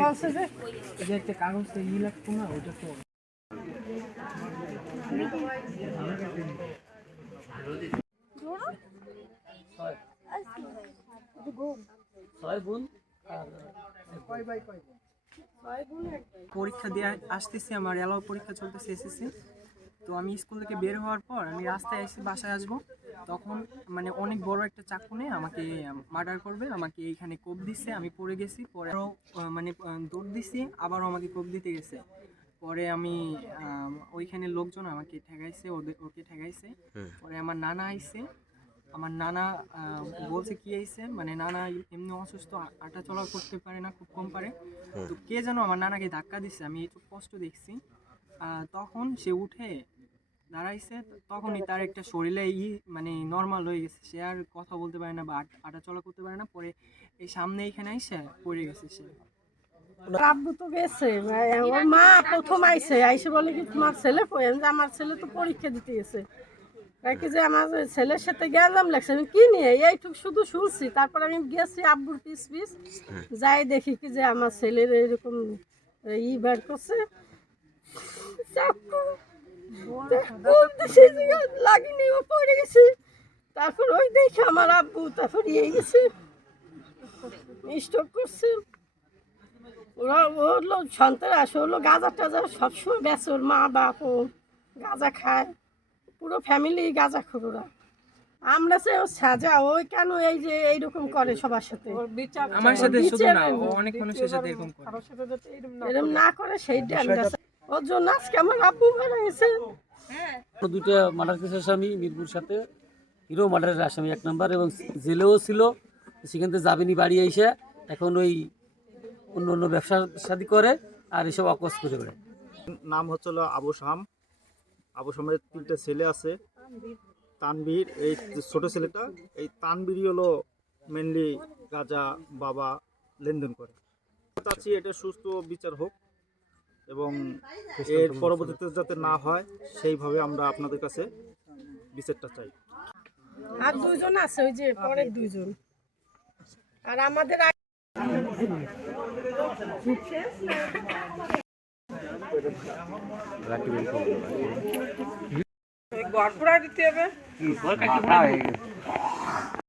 বলছে যে একটা কাগজ ই লাগতো না ওটা তো পরীক্ষা দিয়ে আসতেছি, আমার এলাও পরীক্ষা চলতেছে এসএসসি। তো আমি স্কুল থেকে বের হওয়ার পর আমি রাস্তায় এসে বাসায় আসবো, তখন মানে অনেক বড় একটা চাকু নিয়ে আমাকে মার্ডার করবে। আমাকে এইখানে কোপ দিচ্ছে, আমি পড়ে গেছি। পরে আরও মানে দৌড় দিছি, আবারও আমাকে কোপ দিতে গেছে। পরে আমি ওইখানে লোকজন আমাকে ঠেকাইছে, ওকে ঠেকাইছে। পরে আমার নানা আইছে, আমার নানা বলছে কি আইছে, মানে নানা এমনি অসুস্থ, হাঁটা চলা করতে পারে না, খুব কম পারে। তো কে যেন আমার নানাকে ধাক্কা দিচ্ছে, আমি একটু কষ্ট দেখছি। তখন সে উঠে দাঁড়াইছে, তখনই তার একটা শরীরে মানে নর্মাল হয়ে গেছে, সে আর কথা বলতে পারে না বা হাঁটা চলা করতে পারে না। পরে এই সামনে এখানে আইসে পড়ে গেছে সে। আব্বু তো গেছে, ওর মা প্রথম আইসে বলে কি তোমার ছেলে কই? আমি আমার ছেলে তো পরীক্ষা দিতে গেছে। কি যে আমার ছেলের সাথে গেলাম লাগছে, আমি কি নিয়ে এইটুকু শুধু শুনছি। তারপর আমি গেছি আব্বুর পিস যাই, দেখি কি যে আমার ছেলের এরকম বের করছে, লাগিনি, ও পড়ে গেছে। তারপর ওই দেখে আমার আব্বু তারপর ইয়ে গেছে, স্ট্রোক করছে। ওরা হলো সন্তান হলো গাঁজা টাজা সবসময় বেঁচে, ওর মা বাপ ও গাঁজা খায়, পুরো ফ্যামিলি গাঁজা খোর ওরা। আমরা সে ও সাজা ওই কেন এই যে এইরকম করে সবার সাথে, আমার সাথে শুধু না, ও অনেক মানুষের সাথে এরকম করে। এরকম না করে সেইটা আমি ওর জন্য আজকে আমার আব্বু মারা গেছে। দুইটা মার্ডার কেসের আসামি মিরপুর সাথে হিরো মার্ডারের আসামি 1 নম্বর, এবং জেলেও ছিল। সেখান থেকে জামিনী বাড়ি এসে এখন ওই অন্য অন্য ব্যবসা শাদী করে আর এসব অকস করে বেড়ায়। নাম হচ্ছে আবু শাম। আবু শামের 3টে ছেলে আছে। তানভীর, এই ছোট ছেলেটা, এই তানভীরই হলো মেনলি গাঁজা বাবা লেনদেন করে। চাচ্ছি এটা সুস্থ বিচার হোক এবং এর পরবর্তীতে যাতে না হয় সেইভাবে আমরা আপনাদের কাছে বিচারটা চাই। আর দুইজন আছে, ওই যে পরের দুইজন। আর আমাদের গড়পড়া দিতে হবে।